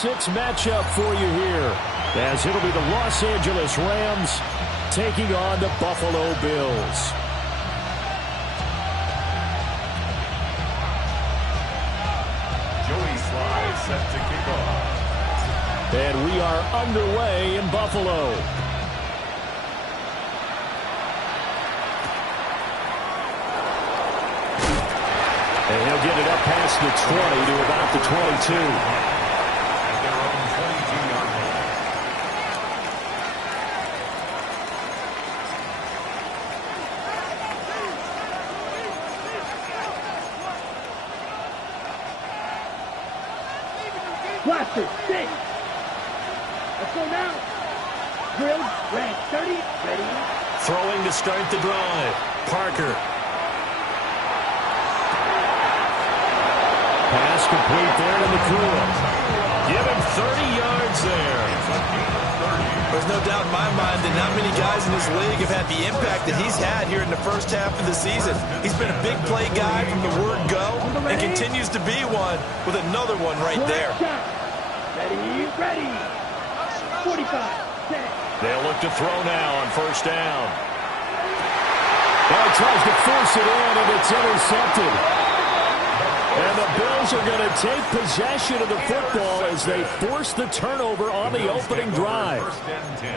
6 matchup for you here, as it'll be the Los Angeles Rams taking on the Buffalo Bills. Joey Sly set to kick off. And we are underway in Buffalo. And he'll get it up past the 20 to about the 22. At their own 22-yard line. Blaster, 6. Let's go now. Drilled, red, 30, ready. Throwing to start the drive. Parker. Pass complete there to Nakua. Give him 30 yards there. There's no doubt in my mind that not many guys in this league have had the impact that he's had here in the first half of the season. He's been a big play guy from the word go and continues to be one with another one right there. Ready, ready. 45, 10. They'll look to throw now on first down. Well, he tries to force it in, and it's intercepted. And the Bills are going to take possession of the football as they force the turnover on the opening drive.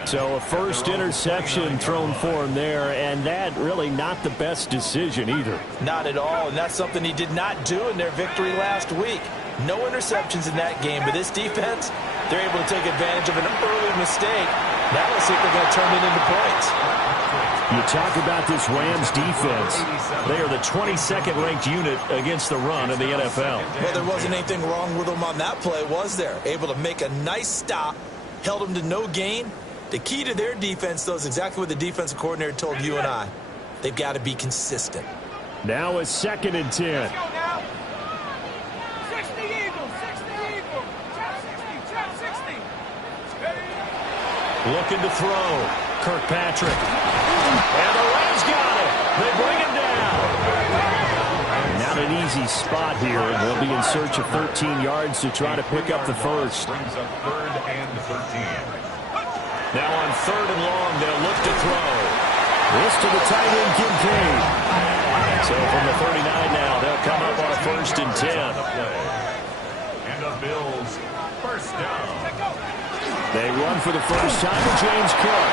So a first interception thrown for him there, and that really not the best decision either. Not at all, and that's something he did not do in their victory last week. No interceptions in that game, but this defense, they're able to take advantage of an early mistake. Now let's see if they're going to turn it into points. You talk about this Rams defense. They are the 22nd ranked unit against the run in the NFL. Well, there wasn't anything wrong with them on that play, was there? Able to make a nice stop, held them to no gain. The key to their defense, though, is exactly what the defensive coordinator told you and I. They've got to be consistent. Now a 2nd and 10. Looking to throw. Kirkpatrick. And the Rams got it. They bring him down. Not an easy spot here, and they'll be in search of 13 yards to try to pick up the first. Brings up 3rd and 13. Now on 3rd and long, they'll look to throw. This to the tight end, Kincaid. So from the 39 now, they'll come up on a 1st and 10. And the Bills, first down. They run for the first time with James Cook.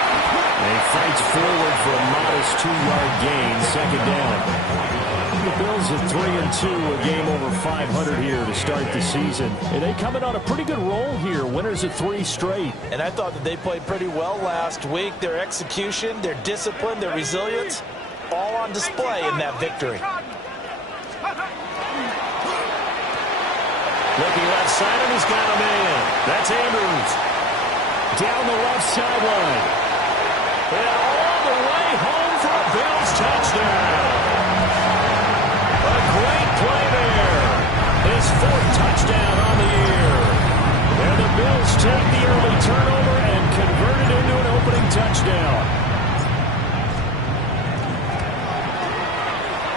He fights forward for a modest 2-yard gain, 2nd down. The Bills at 3-2, a game over 500 here to start the season. And they coming on a pretty good roll here, winners of 3 straight. And I thought that they played pretty well last week. Their execution, their discipline, their resilience, all on display in that victory. Looking left side, and he's got a man. That's Andrews. Down the left sideline. And all the way home for a Bills touchdown. A great play there. His 4th touchdown on the year. And the Bills take the early turnover and convert it into an opening touchdown.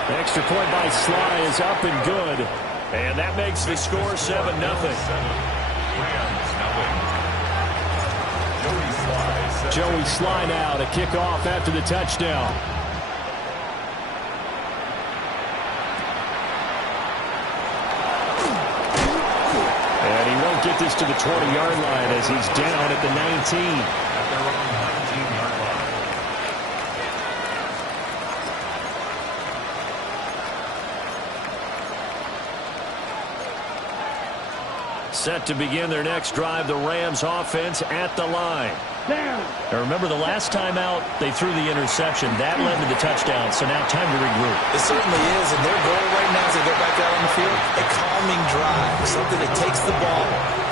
The extra point by Sly is up and good. And that makes the score 7-0. Rams, nothing. Joey Sly now to kick off after the touchdown. And he won't get this to the 20-yard line as he's down at the 19. At their own 19-yard line. Set to begin their next drive, the Rams offense at the line. Down. Now remember, the last time out, they threw the interception. That led to the touchdown, so now time to regroup. It certainly is, and their goal right now as they go back out on the field, a calming drive, something that takes the ball,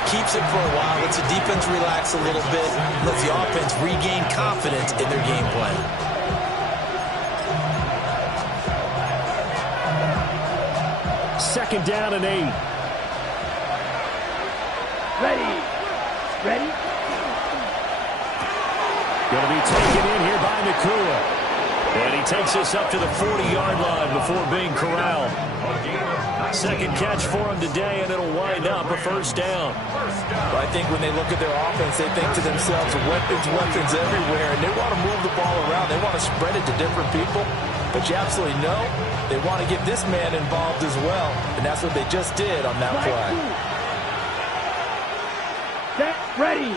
keeps it for a while, lets the defense relax a little bit, lets the offense regain confidence in their game plan. Second down and 8. Ready. Ready. Going to be taken in here by Nakua. And he takes us up to the 40-yard line before being corralled. Second catch for him today, and it'll wind up a first down. Well, I think when they look at their offense, they think to themselves, weapons, weapons everywhere, and they want to move the ball around. They want to spread it to different people. But you absolutely know they want to get this man involved as well, and that's what they just did on that play. Set, ready.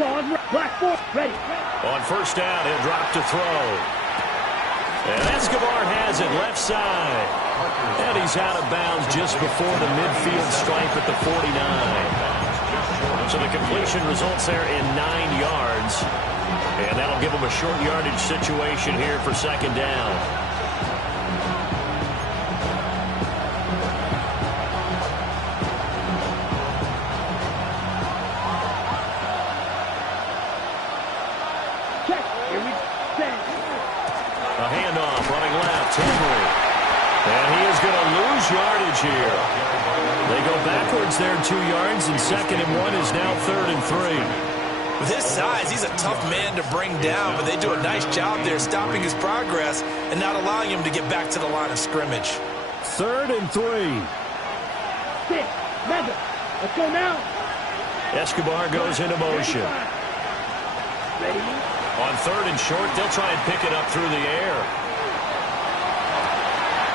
Claws, black four, ready. On first down, he'll drop to throw. And Escobar has it left side. And he's out of bounds just before the midfield stripe at the 49. So the completion results there in 9 yards. And that'll give them a short yardage situation here for second down. Check, here we stand. A handoff running left, Henry. And he is going to lose yardage here. They go backwards there 2 yards, and 2nd and 1 is now 3rd and 3. With his size, he's a tough man to bring down, but they do a nice job there stopping his progress and not allowing him to get back to the line of scrimmage. 3rd and 3. 6, Mega. Let's go now. Escobar goes into motion. Ready. On 3rd and short, they'll try and pick it up through the air.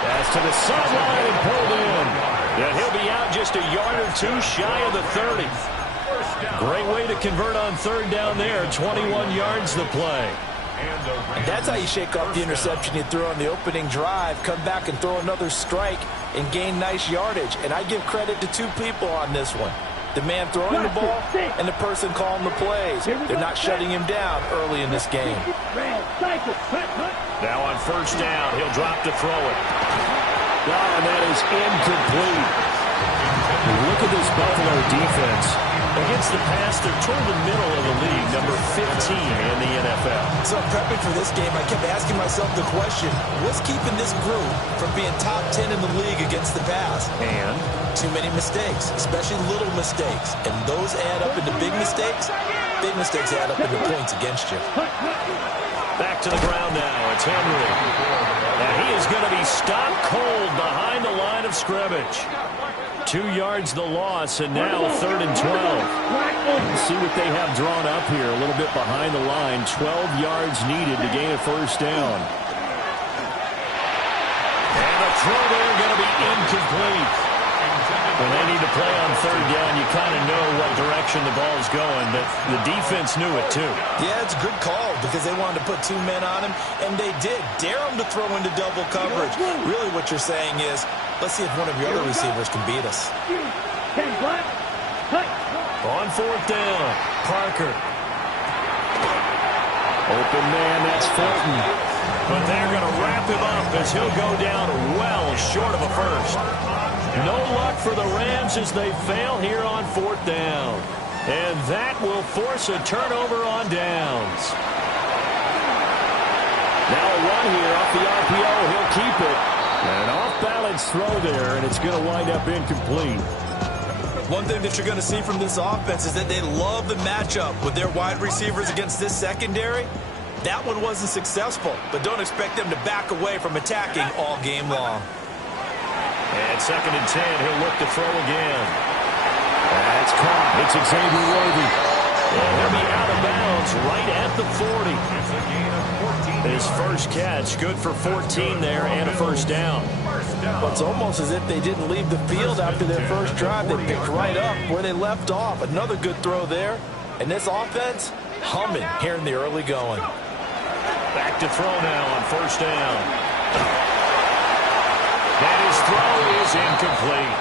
Pass to the sideline and pulled in. And he'll be out just a yard or 2 shy of the 30. Great way to convert on 3rd down there. 21 yards the play. And that's how you shake off the interception you threw on the opening drive, come back and throw another strike and gain nice yardage. And I give credit to 2 people on this one. The man throwing the ball and the person calling the plays. They're not shutting him down early in this game. Now on first down, he'll drop to throw it. Oh, and that is incomplete. Look at this Buffalo defense. Against the pass, they're toward the middle of the league, number 15 in the NFL. So prepping for this game, I kept asking myself the question, what's keeping this group from being top 10 in the league against the pass? And too many mistakes, especially little mistakes. And those add up into big mistakes. Big mistakes add up into points against you. back to the ground now. It's Henry. And he is going to be stopped cold behind the line of scrimmage. 2 yards the loss, and now 3rd and 12. See what they have drawn up here, a little bit behind the line. 12 yards needed to gain a first down. And a throw there going to be incomplete. When they need to play on 3rd down, you kind of know what direction the ball's going, but the defense knew it too. Yeah, it's a good call because they wanted to put 2 men on him, and they did. Dare him to throw into double coverage. Really what you're saying is, let's see if one of your other receivers can beat us. On 4th down, Parker. Open man, that's Fulton. But they're going to wrap him up as he'll go down well short of a first. No luck for the Rams as they fail here on 4th down. And that will force a turnover on downs. Now a run here off the RPO. He'll keep it. An off-balance throw there, and it's going to wind up incomplete. One thing that you're going to see from this offense is that they love the matchup with their wide receivers against this secondary. That one wasn't successful, but don't expect them to back away from attacking all game long. And 2nd and 10, he'll look to throw again. That's caught. It's Xavier Worthy. And he'll be out of bounds right at the 40. His first catch, good for 14 there and a first down. Well, it's almost as if they didn't leave the field after their first drive. They picked right up where they left off. Another good throw there. And this offense, humming here in the early going. Back to throw now on 1st down. And his throw is incomplete.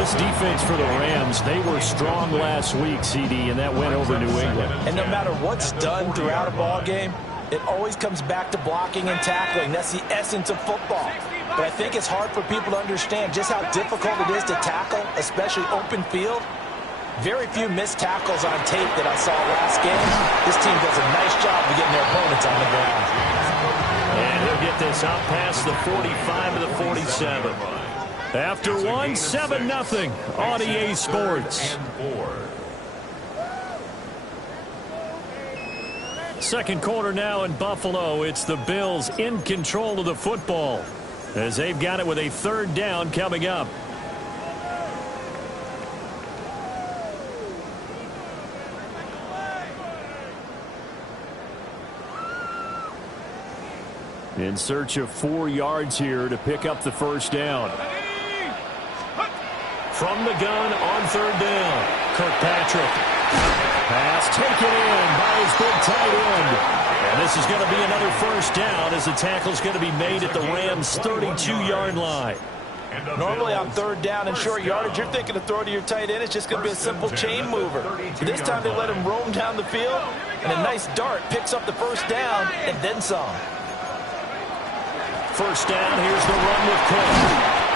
This defense for the Rams, they were strong last week, CD, and that went over New England. And no matter what's done throughout a ball game, it always comes back to blocking and tackling. That's the essence of football. But I think it's hard for people to understand just how difficult it is to tackle, especially open field. Very few missed tackles on tape that I saw last game. This team does a nice job of getting their opponents on the ground. And he'll get this out past the 45 to the 47. After one, 7-0 on EA Sports. Second quarter now in Buffalo. It's the Bills in control of the football as they've got it with a 3rd down coming up. In search of 4 yards here to pick up the first down. From the gun on third down, Kirkpatrick. Pass taken in by his big tight end. And this is going to be another first down as the tackle's going to be made at the Rams' 32-yard line. Normally on third down and short yardage, you're thinking to throw to your tight end. It's just going to be a simple chain mover. But this time they let him roam down the field, and a nice dart picks up the first down and then some. First down, here's the run with Cook.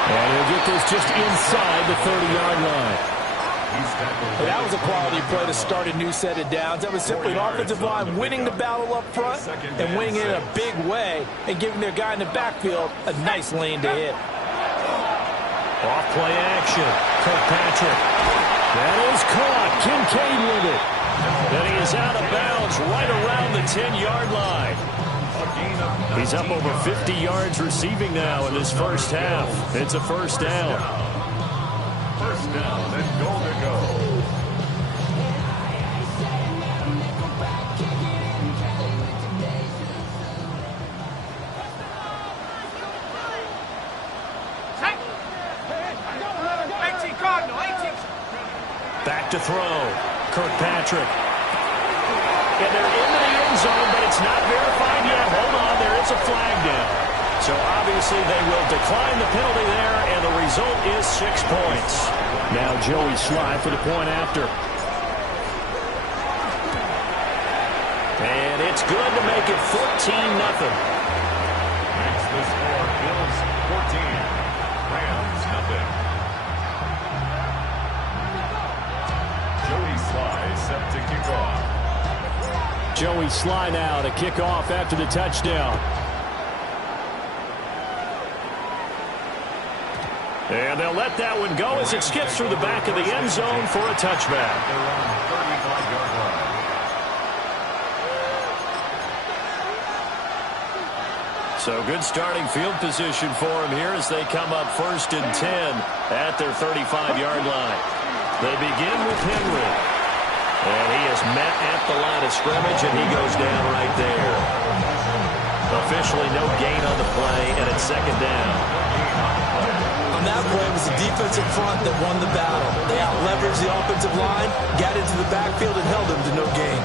And he'll get this just inside the 30-yard line. Well, that was a quality play to start a new set of downs. That was simply an offensive line winning the battle up front and winning it in a big way and giving their guy in the backfield a nice lane to hit. Off play action. Kirkpatrick. That is caught. Kincaid with it. And he is out of bounds right around the 10-yard line. He's up over 50 yards receiving now in his first half. It's a first down. First down and goal to go. Back to throw. Kirkpatrick. And they're into the end zone, but it's not verified yet. Hold on, there is a flag down. So obviously they will decline the penalty there, and the result is 6 points. Now Joey Slye for the point after. And it's good to make it 14-0. Makes the score Bills 14, Rams nothing. Joey Slye set to kick off. Joey Slye now to kick off after the touchdown. And they'll let that one go as it skips through the back of the end zone for a touchback. They're on the 35-yard line. So good starting field position for him here as they come up 1st and 10 at their 35-yard line. They begin with Henry. And he is met at the line of scrimmage, and he goes down right there. Officially no gain on the play, and it's second down. On that play, it was the defensive front that won the battle. They out-leveraged the offensive line, got into the backfield, and held him to no gain.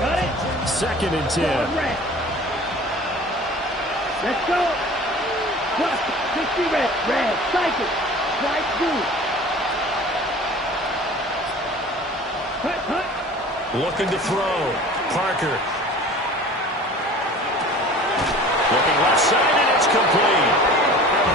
Got it. 2nd and 10. Red. Let's go. Plus 60 red. Red. Cycle. Right through. Hut, hut. Looking to throw. Parker. Looking left side, and it's complete.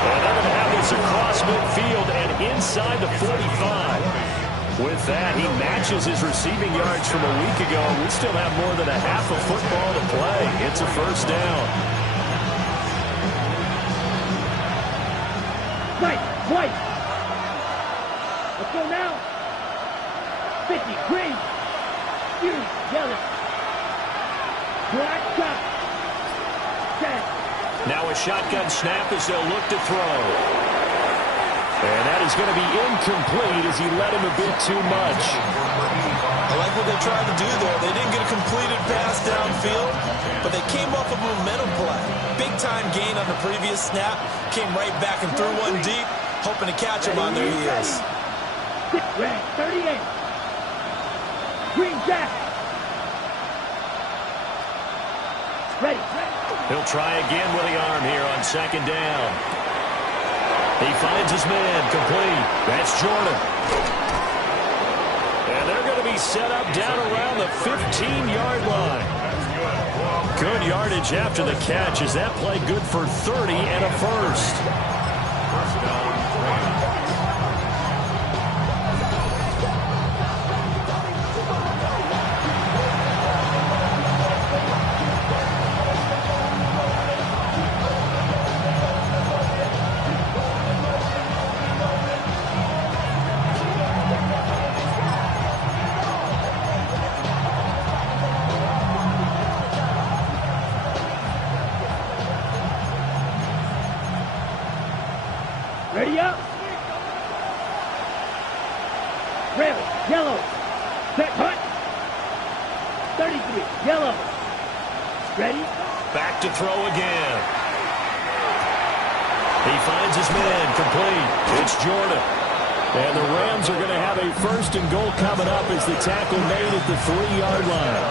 And they're going to have this across midfield and inside the 45. With that, he matches his receiving yards from a week ago. We still have more than a half of football to play. It's a first down. Right. White. Let's go now. 50. Green. Blue. Yellow. Black. Top. Now a shotgun snap as they'll look to throw. And that is going to be incomplete as he led him a bit too much. I like what they tried to do there. They didn't get a completed pass downfield, but they came off a momentum play. Big-time gain on the previous snap. Came right back and threw one deep, hoping to catch him on their heels. Red. 38. Green Jack. Ready. He'll try again with the arm here on second down. He finds his man complete. That's Jordan. And they're going to be set up down around the 15-yard line. Good yardage after the catch. Is that play good for 30 and a first? First down, Rams. Ready up. Red. Yellow. Set. Hut. 33. Yellow. Ready? Back to throw again. He finds his man complete. It's Jordan. And the Rams are going to have a 1st and goal coming up as the tackle made at the 3-yard line.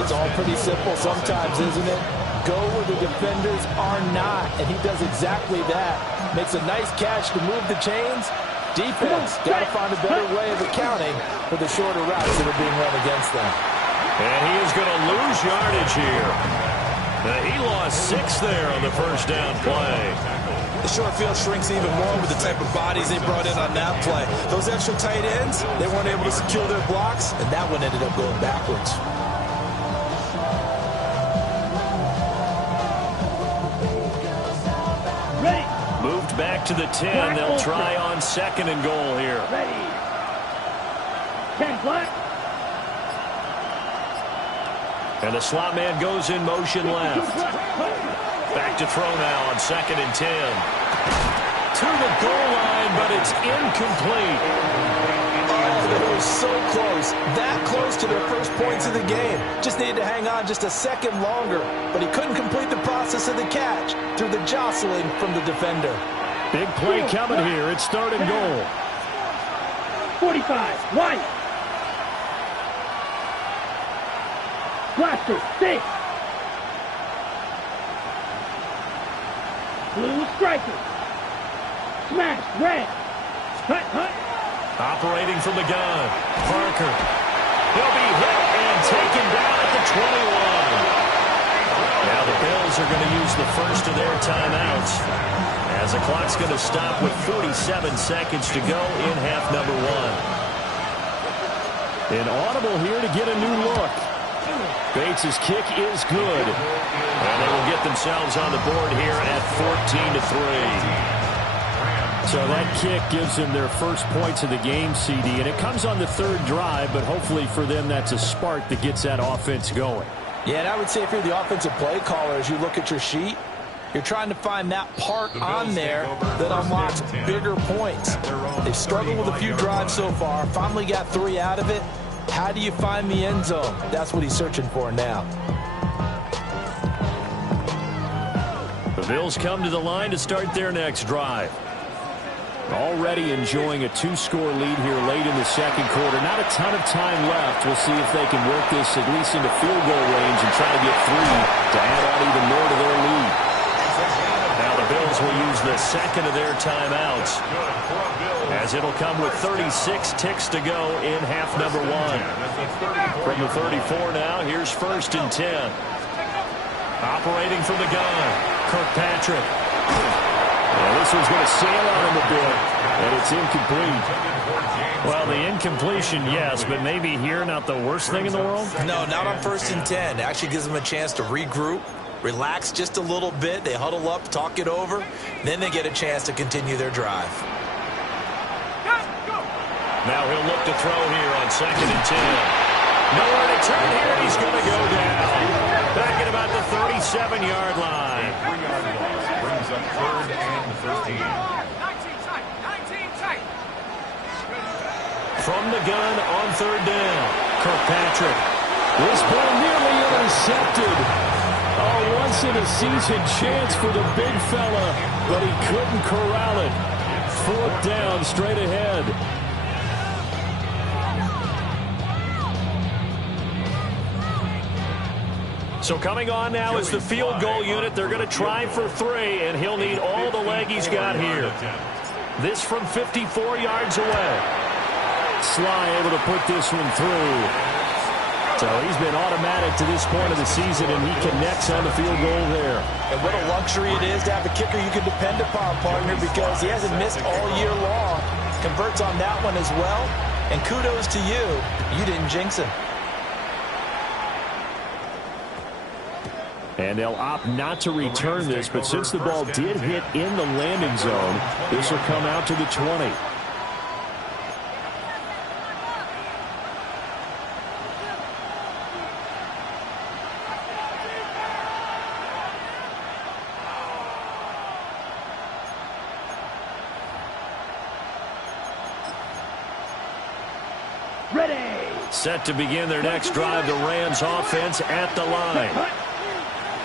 It's all pretty simple sometimes, isn't it? Go where the defenders are not, and he does exactly that. Makes a nice catch to move the chains. Defense got to find a better way of accounting for the shorter routes that are being run against them. And he is going to lose yardage here. He lost 6 there on the first down play. The short field shrinks even more with the type of bodies they brought in on that play. Those extra tight ends, they weren't able to secure their blocks, and that one ended up going backwards. Ready? Moved back to the 10. They'll try on 2nd and goal here. Ready? 10 black. And the slot man goes in motion left. Back to throw now on 2nd and 10. To the goal line, but it's incomplete. It was so close, that close to their first points of the game. Just needed to hang on just a second longer, but he couldn't complete the process of the catch through the jostling from the defender. Big play coming here. It's 3rd and goal. 45. White. Blaster. 6. Blue striker. Smash. Red. Hut, hut. Operating from the gun. Parker. He'll be hit and taken down at the 21. Now the Bills are going to use the first of their timeouts as the clock's going to stop with 47 seconds to go in half number 1. An audible here to get a new look. Bates' kick is good. And they will get themselves on the board here at 14-3. So that kick gives them their first points of the game, CD. And it comes on the 3rd drive, but hopefully for them that's a spark that gets that offense going. Yeah, and I would say if you're the offensive play caller, as you look at your sheet, you're trying to find that part on there that unlocks bigger points. They've struggled with a few drives so far, finally got 3 out of it. How do you find the end zone? That's what he's searching for now. The Bills come to the line to start their next drive. Already enjoying a 2-score lead here late in the 2nd quarter. Not a ton of time left. We'll see if they can work this at least into field goal range and try to get 3 to add on even more to their lead. Now the Bills will use the 2nd of their timeouts, as it'll come with 36 ticks to go in half number 1. From the 34 now, here's 1st and 10. Operating from the gun, Kirkpatrick. Well, this one's going to sail on him a bit, and it's incomplete. Well, the incompletion, yes, but maybe here not the worst thing in the world? No, not on 1st and 10. It actually gives them a chance to regroup, relax just a little bit. They huddle up, talk it over. Then they get a chance to continue their drive. Now he'll look to throw here on 2nd and 10. Nowhere to turn here. He's going to go down. Back at about the 37-yard line. 3-yard loss brings up 3rd and 13. From the gun on 3rd down, Kirkpatrick. This ball nearly intercepted. A once-in-a-season chance for the big fella, but he couldn't corral it. 4th down, straight ahead. So coming on now is the field goal unit. They're going to try for 3, and he'll need all the leg he's got here. This from 54 yards away. Sly able to put this one through. So he's been automatic to this point of the season, and he connects on the field goal there. And what a luxury it is to have a kicker you can depend upon, partner, because he hasn't missed all year long. Converts on that one as well. And kudos to you. You didn't jinx him. And they'll opt not to return this, but since the ball did hit in the landing zone, this will come out to the 20. Ready. Set to begin their next drive, the Rams offense at the line.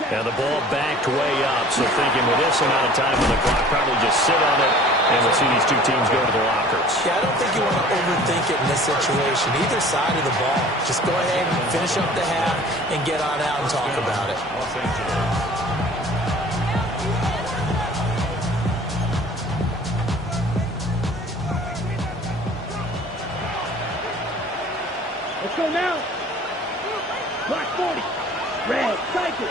And the ball backed way up, so thinking with this amount of time on the clock, probably just sit on it, and we'll see these two teams go to the lockers. Yeah, I don't think you want to overthink it in this situation. Either side of the ball. Just go ahead and finish up the half and get on out and talk about it. Let's go now. Black 40. Red, cycle.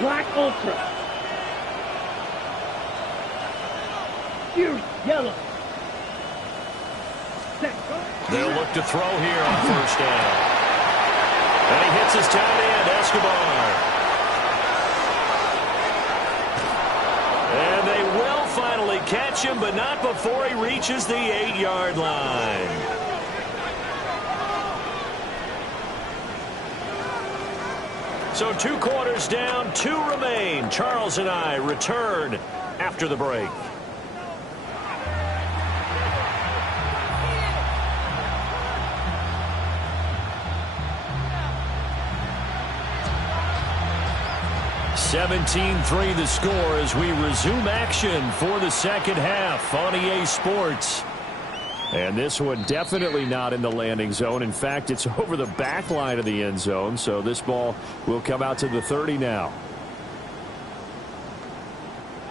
Black Ultra. Fury, yellow. Set. They'll look to throw here on first down. And he hits his tight end, Escobar. And they will finally catch him, but not before he reaches the 8-yard line. So 2 quarters down, 2 remain. Charles and I return after the break. (17-3) the score as we resume action for the second half on EA Sports. And this one definitely not in the landing zone. In fact, it's over the back line of the end zone. So this ball will come out to the 30 now.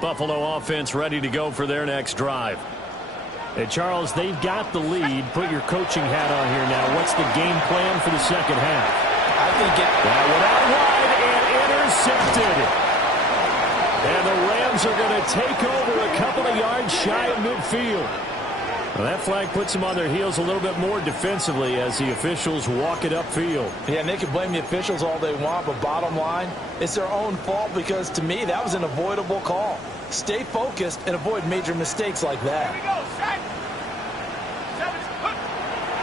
Buffalo offense ready to go for their next drive. And Charles, they've got the lead. Put your coaching hat on here now. What's the game plan for the second half? I think that one out wide and intercepted. And the Rams are going to take over a couple of yards shy of midfield. Well, that flag puts them on their heels a little bit more defensively as the officials walk it upfield. Yeah, and they can blame the officials all they want, but bottom line, it's their own fault because, to me, that was an avoidable call. Stay focused and avoid major mistakes like that.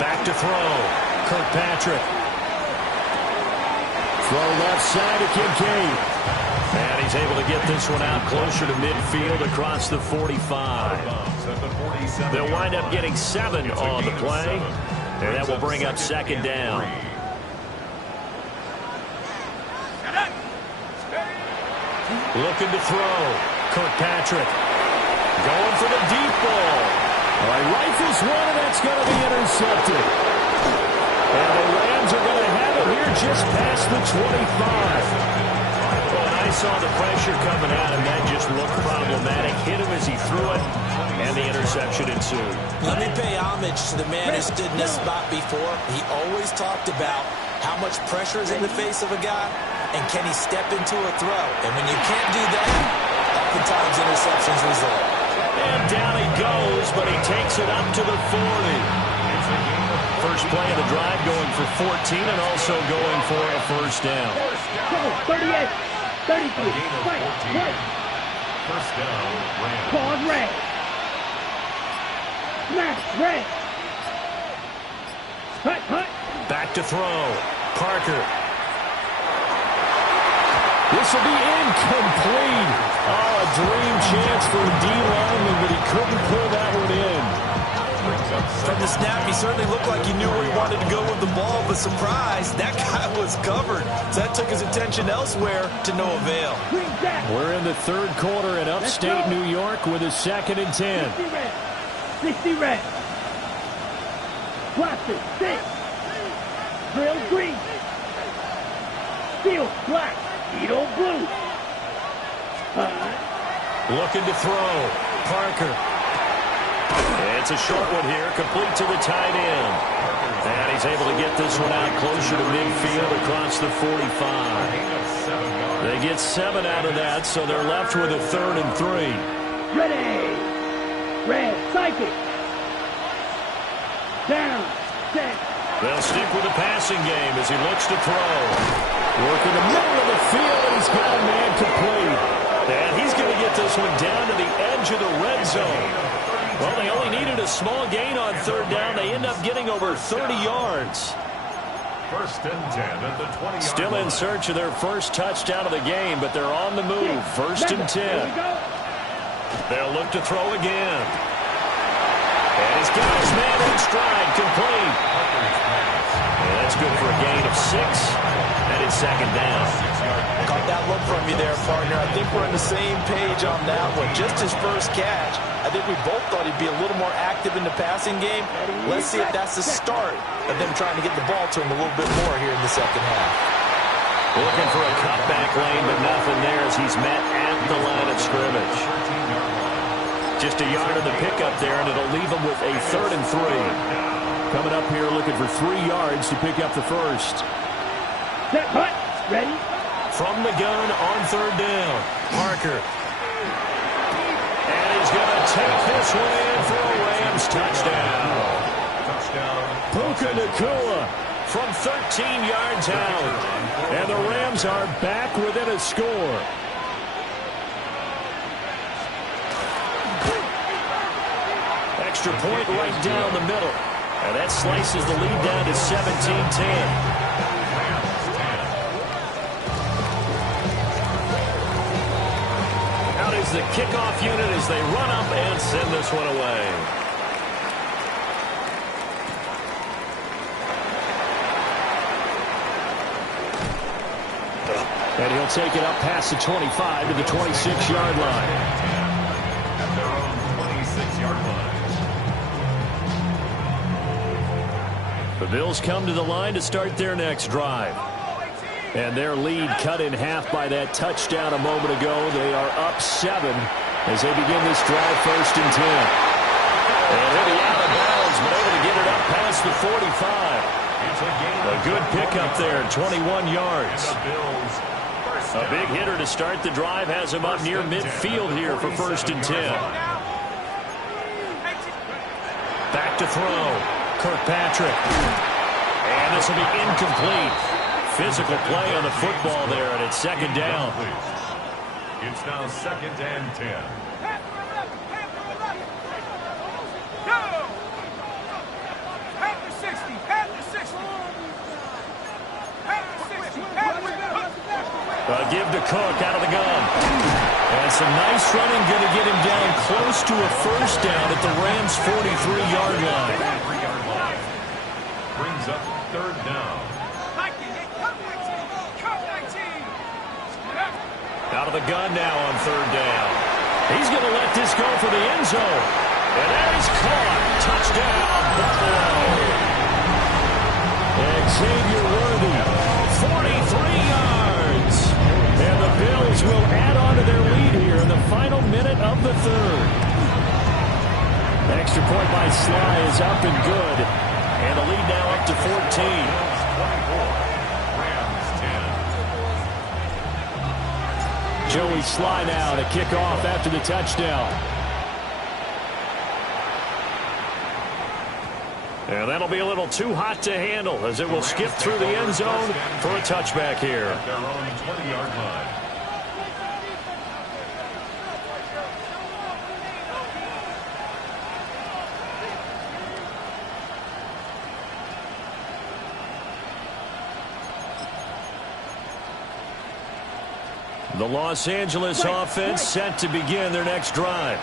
Back to throw. Kirkpatrick. Throw left side to Kincaid. And he's able to get this one out closer to midfield across the 45. They'll wind up getting 7 on the play. And that will bring up second down. Looking to throw. Kirkpatrick. Going for the deep ball. All right, rifles one, and that's going to be intercepted. And the Rams are going to have it here just past the 25. Well, and I saw the pressure coming at him. That just looked problematic. Hit him as he threw it, and the interception ensued. Let me pay homage to the man who stood in this spot before. He always talked about how much pressure is in the face of a guy, and can he step into a throw. And when you can't do that, oftentimes interceptions result. And down he goes, but he takes it up to the 40. First play of the drive going for 14 and also going for a first down. 38, 33, fight, right. First down, Rams. Pause, red. Smash, red. Hut. Back to throw. Parker. This will be incomplete. Oh, a dream chance for a D lineman, but he couldn't pull that one in. From the snap, he certainly looked like he knew where he wanted to go with the ball, but surprise, that guy was covered. So that took his attention elsewhere to no avail. We're in the third quarter in upstate New York with a 2nd and 10. 60 red. Blaster, 6. Drill, green. Steel, black. Edo, blue. Looking to throw. Parker. It's a short one here, complete to the tight end. And he's able to get this one out closer to midfield across the 45. They get 7 out of that, so they're left with a 3rd and 3. Ready. Red, cycle. Down, set. They'll stick with the passing game as he looks to throw. Working the middle of the field, and he's got a man complete. And he's going to get this one down to the edge of the red zone. Well, they only needed a small gain on 3rd down. They end up getting over 30 yards. First and 10 at the 20-yard line. Still in search of their first touchdown of the game, but they're on the move. First and 10. They'll look to throw again. And he's got his man in stride, complete. And that's good for a gain of 6, and it's second down. Caught that look from you there, partner. I think we're on the same page on that one. Just his first catch, I think we both thought he'd be a little more active in the passing game. Let's see if that's the start of them trying to get the ball to him a little bit more here in the second half. Looking for a cutback lane, but nothing there as he's met at the line of scrimmage. Just a yard of the pickup there, and it'll leave him with a 3rd and 3. Coming up here looking for 3 yards to pick up the first. Set, hut, ready. From the gun on 3rd down, Parker. And he's going to take this one in for a Rams touchdown. Puka Nacua from 13 yards out. And the Rams are back within a score. Extra point right down the middle. And that slices the lead down to 17-10. Is the kickoff unit as they run up and send this one away. And he'll take it up past the 25 to the 26-yard line. At their own 26-yard line. The Bills come to the line to start their next drive. And their lead cut in half by that touchdown a moment ago. They are up 7 as they begin this drive, 1st and 10. And he'll be out of bounds, but able to get it up past the 45. A good pickup there, 21 yards. A big hitter to start the drive has him up near midfield here for 1st and 10. Back to throw. Kirkpatrick. And this will be incomplete. Physical play on the football there, and it's 2nd down. It's now 2nd and 10. Give to Cook out of the gun. And some nice running, going to get him down close to a 1st down at the Rams' 43-yard line. Brings up 3rd down. Out of the gun now on 3rd down. He's going to let this go for the end zone. And that is caught. Touchdown, Buffalo. Xavier Worthy, 43 yards. And the Bills will add on to their lead here in the final minute of the 3rd. Extra point by Sly is up and good. And the lead now up to 14. Joey Sly now to kick off after the touchdown. And that'll be a little too hot to handle as it will skip through the end zone for a touchback here. At their own 20-yard line. The Los Angeles offense set to begin their next drive.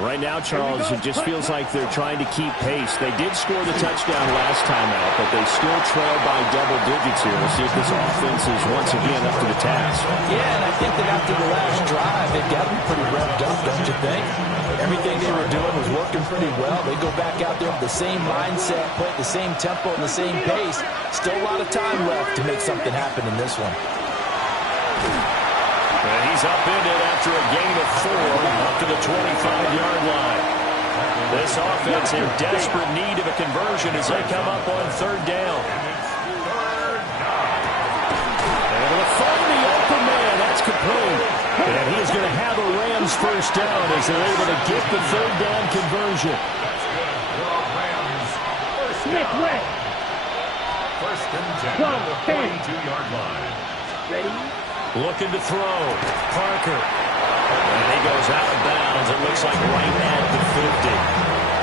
Right now, Charles, it just feels like they're trying to keep pace. They did score the touchdown last time out, but they still trail by double digits here. We'll see if this offense is once again up to the task. Yeah, and I think that after the last drive, they got them pretty revved up, don't you think? Everything they were doing was working pretty well. They go back out there with the same mindset, play at the same tempo and the same pace. Still a lot of time left to make something happen in this one. And he's upended after a gain of 4 up to the 25-yard line. This offense in desperate need of a conversion as they come up on 3rd down. Able to find the open man. That's complete. And he is going to have a Rams 1st down as they're able to get the 3rd down conversion. Smith, right. 1st and 10 at the 42-yard line. Ready? Looking to throw. Parker. And he goes out of bounds. It looks like right at the 50.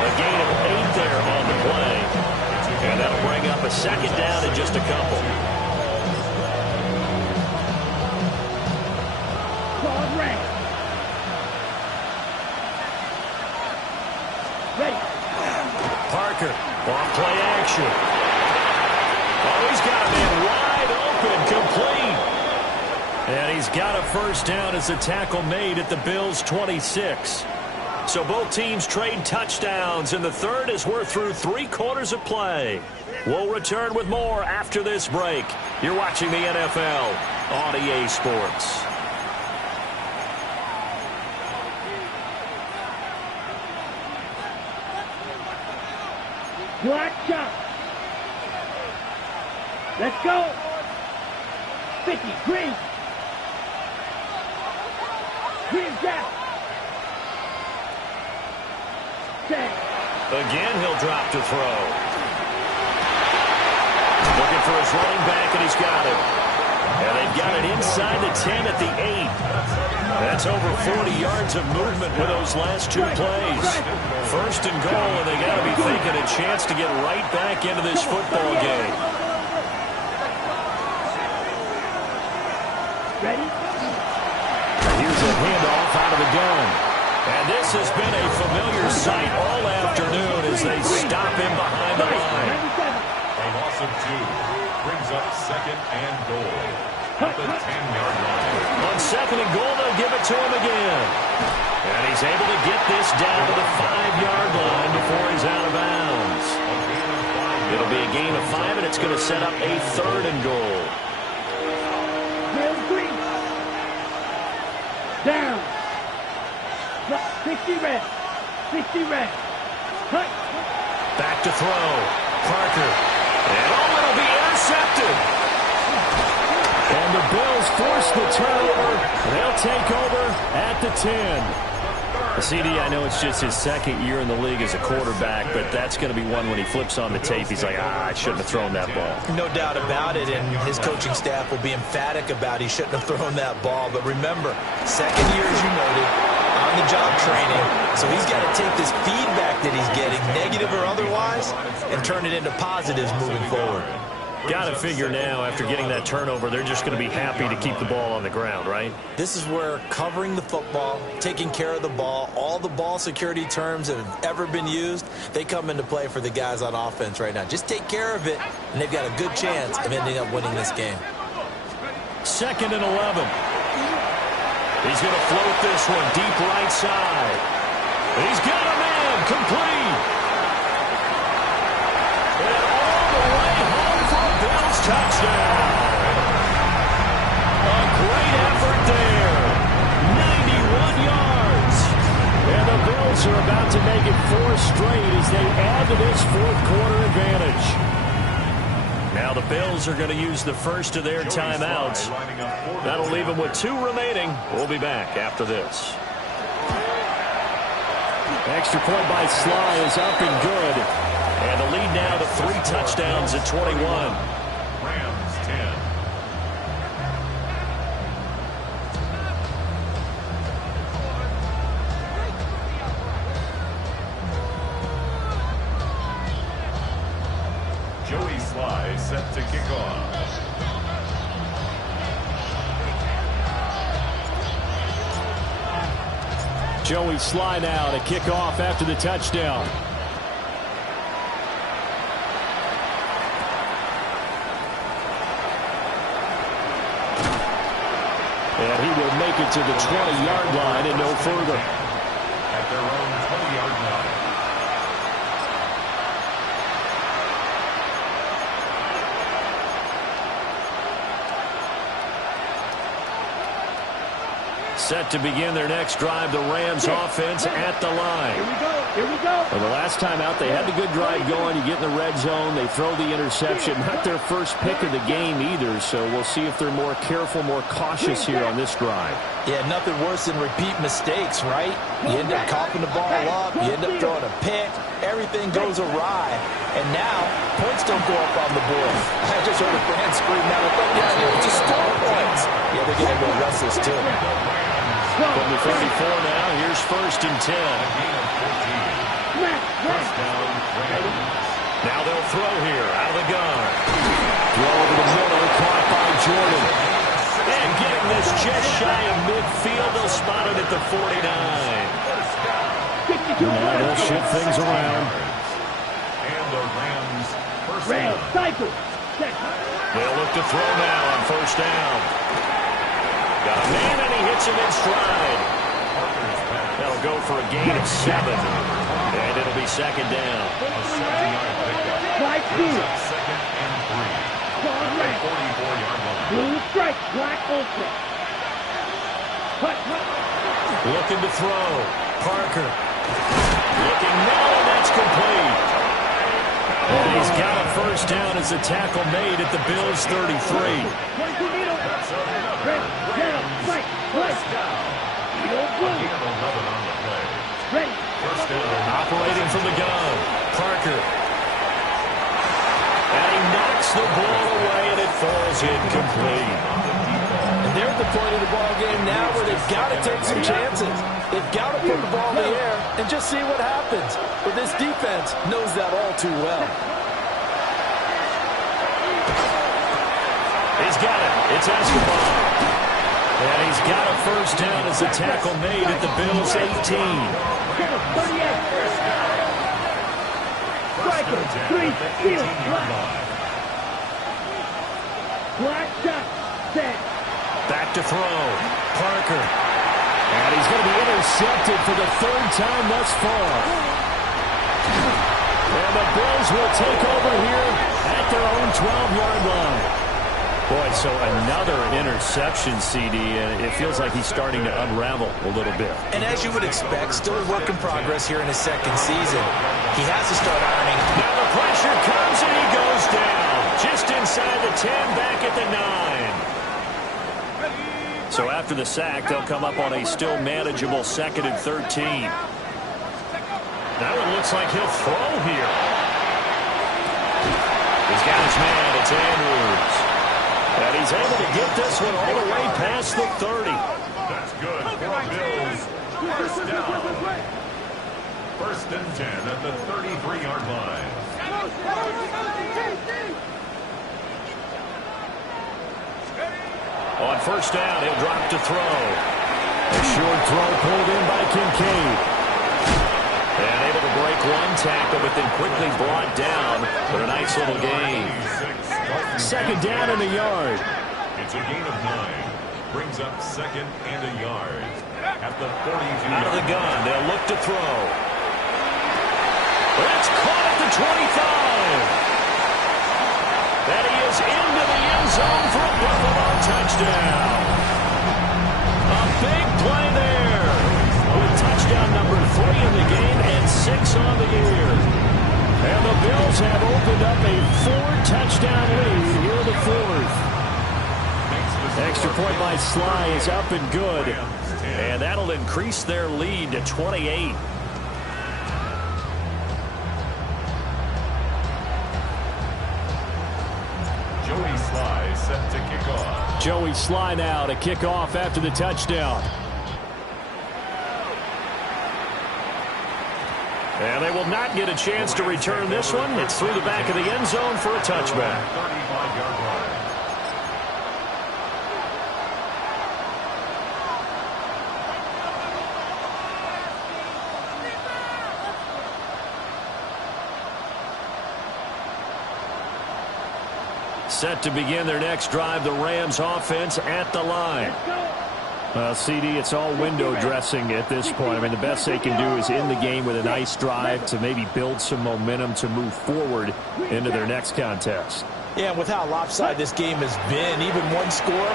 A gain of 8 there on the play. And that'll bring up a 2nd down in just a couple. Claude Ray. Ready. Parker. Off play action. Oh, he's got a man wide open, complete. And he's got a first down as a tackle made at the Bills' 26. So both teams trade touchdowns in the third as we're through 3 quarters of play. We'll return with more after this break. You're watching the NFL on EA Sports. Black chop. Let's go. 50, green. Green down. Set. Again, he'll drop to throw. Looking for his running back, and he's got it. And they've got it inside the 10 at the 8. That's over 40 yards of movement with those last 2 plays. First and goal, and they got to be thinking a chance to get right back into this football game. Ready? Here's a handoff out of the gun. And this has been a familiar sight all afternoon as they stop him behind the line. A loss of 2 brings up second and goal at the 10-yard line. On second and goal, they'll give it to him again. And he's able to get this down to the 5-yard line before he's out of bounds. It'll be a gain of 5, and it's going to set up a third and goal. Real green. Down. 60 red. 60 red. Cut. Back to throw. Parker. And oh, it'll be intercepted. And the Bills force the turnover. They'll take over at the 10. CD, I know it's just his second year in the league as a quarterback, but that's going to be one when he flips on the tape. He's like, I shouldn't have thrown that ball. No doubt about it, and his coaching staff will be emphatic about he shouldn't have thrown that ball. But remember, second year, as you noted, on-the-job training, so he's got to take this feedback that he's getting, negative or otherwise, and turn it into positives moving forward. Got to figure now, after getting that turnover, they're just going to be happy to keep the ball on the ground, right? This is where covering the football, taking care of the ball, all the ball security terms that have ever been used, they come into play for the guys on offense right now. Just take care of it, and they've got a good chance of ending up winning this game. Second and 11. He's going to float this one deep right side. He's got a man complete. And all the way home for a Bills touchdown. A great effort there. 91 yards. And the Bills are about to make it 4 straight as they add to this fourth-quarter advantage. Now the Bills are going to use the first of their timeouts. That'll leave them with 2 remaining. We'll be back after this. Extra point by Sly is up and good. And the lead now to 3 touchdowns at 21. Rams 10. Joey Sly set to kick off. Joey Sly now to kick off after the touchdown. And he will make it to the 20-yard line and no further. At their own 20-yard line. Set to begin their next drive, the Rams offense at the line. Here we go. Here we go. Well, the last time out, they had the good drive going. You get in the red zone, they throw the interception. Not their first pick of the game either, so we'll see if they're more careful, more cautious here on this drive. Yeah, nothing worse than repeat mistakes, right? You end up coughing the ball up, you end up throwing a pick, everything goes awry, and now points don't go up on the board. I just heard a fan scream out, I thought, yeah, just score points. Yeah, they're getting a little restless, too. From the 34 now, here's first and 10. First down, Rams. Now they'll throw here, out of the gun. Throw over the middle, caught by Jordan. And getting this just shy of midfield, they'll spot it at the 49. Now they'll shift things around. And the Rams first Red, down. cycle. They'll look to throw now on first down. Got a man, and he hits him in stride. That'll go for a gain of 7. And it'll be second down. Right through. Second and 3. Ball right. 44-yard line. Blue strike. Black ultra. Cut. Looking to throw. Parker. Looking now, and that's complete. And he's got a first down as the tackle made at the Bills' 33. Ready. Operating from the gun. Parker. And he knocks the ball away, and it falls incomplete. And they're at the point of the ball game now where they've got to take some chances. They've got to put the ball in the air and just see what happens. But this defense knows that all too well. He's got it. It's Escobar. And he's got a first down as the tackle made at the Bills' 18. 38. Striker. 3. Field. Black shot. Set. Back to throw. Parker. And he's going to be intercepted for the 3rd time thus far. And the Bills will take over here at their own 12-yard line. Boy, so another interception, CD, and it feels like he's starting to unravel a little bit. And as you would expect, still a work in progress here in his second season. He has to start ironing. Now the pressure comes, and he goes down. Just inside the 10, back at the 9. So after the sack, they'll come up on a still manageable 2nd and 13. That one looks like he'll throw here. He's got his man. It's Andrews. And he's able to get this one all the way past the 30. That's good for Bills. First down. 1st and 10 at the 33-yard line. On first down, he'll drop to throw. A short throw pulled in by Kincaid. And able to break one tackle, but then quickly brought down for a nice little gain. 2nd down in the yard. It's a gain of 9. Brings up 2nd and a yard. At the 42. Out of the gun, they'll look to throw. It's caught at the 25. That he is into the end zone for a Buffalo touchdown. A big play there. With touchdown number 3 in the game and 6 on the year. And the Bills have opened up a 4-touchdown lead here in the 4th. Extra point by Sly is up and good. And that'll increase their lead to 28. Joey Sly set to kick off. Joey Sly now to kick off after the touchdown. And they will not get a chance to return this one. It's through the back of the end zone for a touchback. 35-yard line. Set to begin their next drive, the Rams offense at the line. CD, it's all window dressing at this point. I mean, the best they can do is in the game with a nice drive to maybe build some momentum to move forward into their next contest. Yeah, with how lopsided this game has been, even one score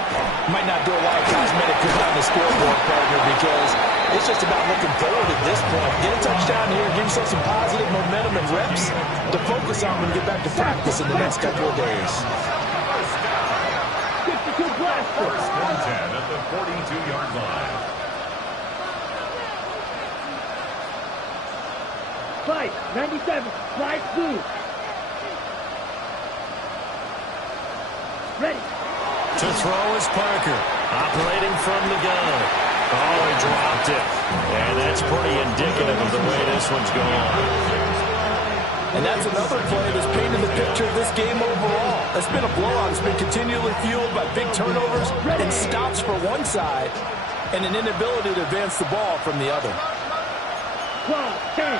might not do a lot of cosmetic good on the scoreboard, partner, because it's just about looking forward at this point. Get a touchdown here, give yourself some positive momentum and reps to focus on when you get back to practice in the next couple of days. First and 10 at the 42-yard line. Fight, 97, slide through. Ready. To throw is Parker, operating from the gun. Oh, he dropped it. And that's pretty indicative of the way this one's going. And that's another play that's painted the picture of this game overall. It's been a blowout. It's been continually fueled by big turnovers and stops for one side and an inability to advance the ball from the other. 12, 10.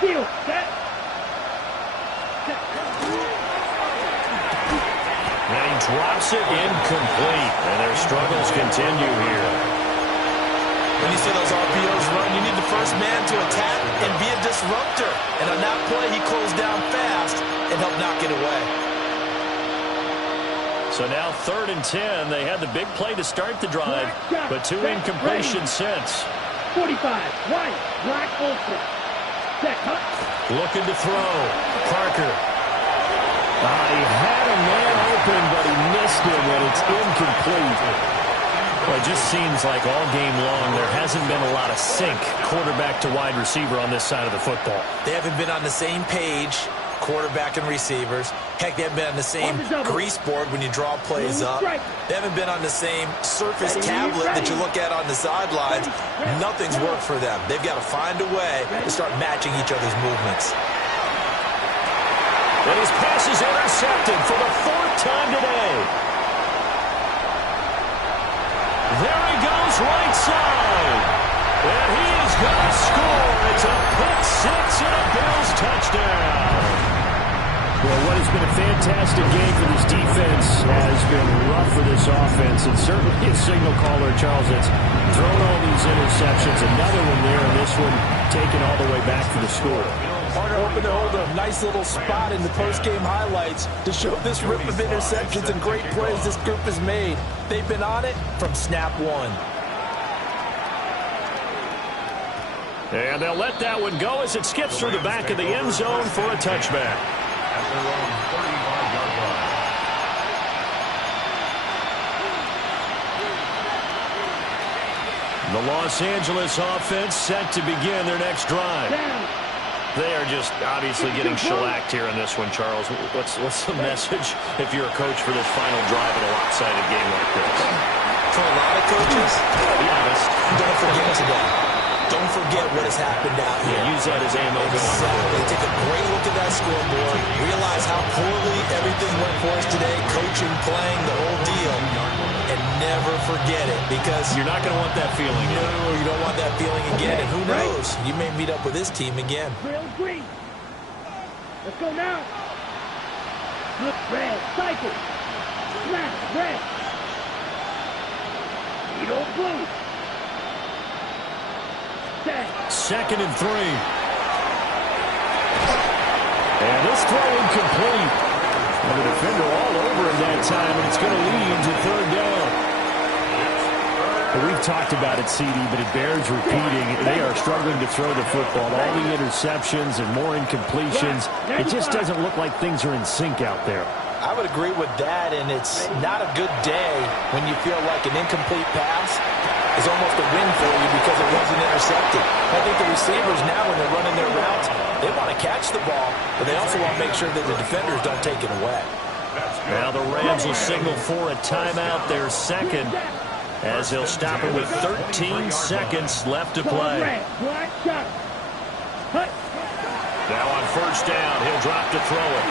Field, set. Drops it incomplete, and their struggles continue here. When you see those RPOs run, you need the first man to attack and be a disruptor. And on that play, he closed down fast and helped knock it away. So now 3rd and 10. They had the big play to start the drive, but 2 incompletions since. 45, right, black ultra. Set, cut. Looking to throw. Parker. He had a man open, but he missed him, and it's incomplete. Well, it just seems like all game long there hasn't been a lot of sync quarterback to wide receiver on this side of the football. They haven't been on the same page, quarterback and receivers. Heck, they haven't been on the same grease board when you draw plays up. They haven't been on the same surface tablet that you look at on the sidelines. Nothing's worked for them. They've got to find a way to start matching each other's movements. And his pass is intercepted for the 4th time today. There he goes, right side. And he is going to score. It's a pick six and a Bills touchdown. Well, what has been a fantastic game for this defense has been rough for this offense. And certainly a signal caller, Charles, that's thrown all these interceptions. Another one there, and this one taken all the way back for the score. Partner hoping to hold a nice little spot in the post-game highlights to show this rip of interceptions and great plays this group has made. They've been on it from snap one. And they'll let that one go as it skips through the back of the end zone for a touchback. At their own 35-yard line. The Los Angeles offense set to begin their next drive. They are just obviously getting shellacked here in this one, Charles. What's the message if you're a coach for this final drive in a lopsided game like this? For a lot of coaches, Yes. don't forget today. Don't forget what has happened out here. Yeah, use that as ammo. Exactly. Take a great look at that scoreboard. Realize how poorly everything went for us today. Coaching, playing, the whole deal. And never forget it, because You're not going to want that feeling. no, you don't want that feeling again. And who knows? You may meet up with this team again. Real green. Let's go now. Look, red, cycle. Snap, red. Needle blue. Set. 2nd and 3. And this throw incomplete. And the defender all over him that time, and it's going to lead to 3rd down. Well, we've talked about it, CD, but it bears repeating. They are struggling to throw the football. All the interceptions and more incompletions. It just doesn't look like things are in sync out there. I would agree with that, and it's not a good day when you feel like an incomplete pass is almost a win for you because it wasn't intercepted. I think the receivers now, when they're running their routes, they want to catch the ball, but they also want to make sure that the defenders don't take it away. Now the Rams will signal for a timeout, their second, as they'll stop it with 13 seconds left to play. Black shot. Hut. Now on 1st down, he'll drop to throw it.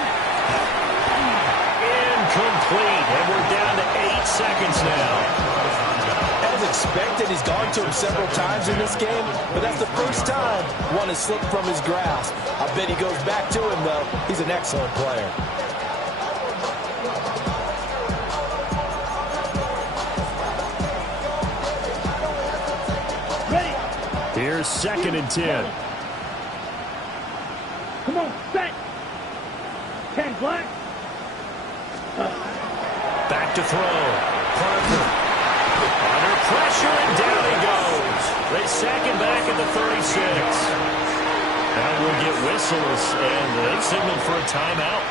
Incomplete, and we're down to 8 seconds now. As expected, he's gone to him several times in this game, but that's the first time one has slipped from his grasp. I bet he goes back to him, though. He's an excellent player. Ready. Here's 2nd and 10. Come on, set. 10 black. Back to throw. Parker. Under pressure, and down he goes. They sack him back at the 36. Now we'll get whistles, and they signaled for a timeout.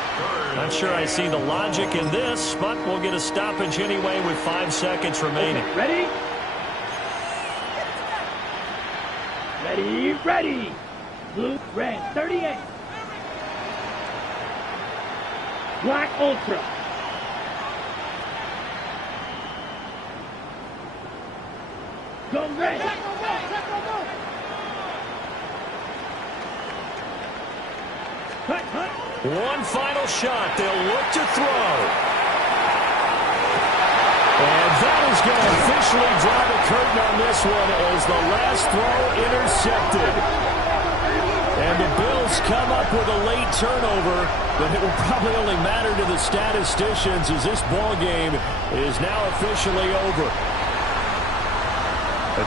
Not sure I see the logic in this, but we'll get a stoppage anyway with 5 seconds remaining. Ready? Ready, ready. Blue, red, 38. Black ultra. Go red. Hut, hut. One final shot. They'll look to throw. And that is going to officially draw the curtain on this one as the last throw intercepted. And the Bills has come up with a late turnover, but it will probably only matter to the statisticians as this ball game is now officially over.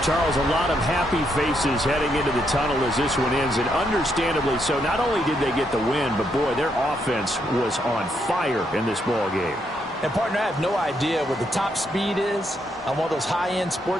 Charles, a lot of happy faces heading into the tunnel as this one ends, and understandably so. Not only did they get the win, but boy, their offense was on fire in this ball game. And partner, I have no idea what the top speed is on one of those high-end sports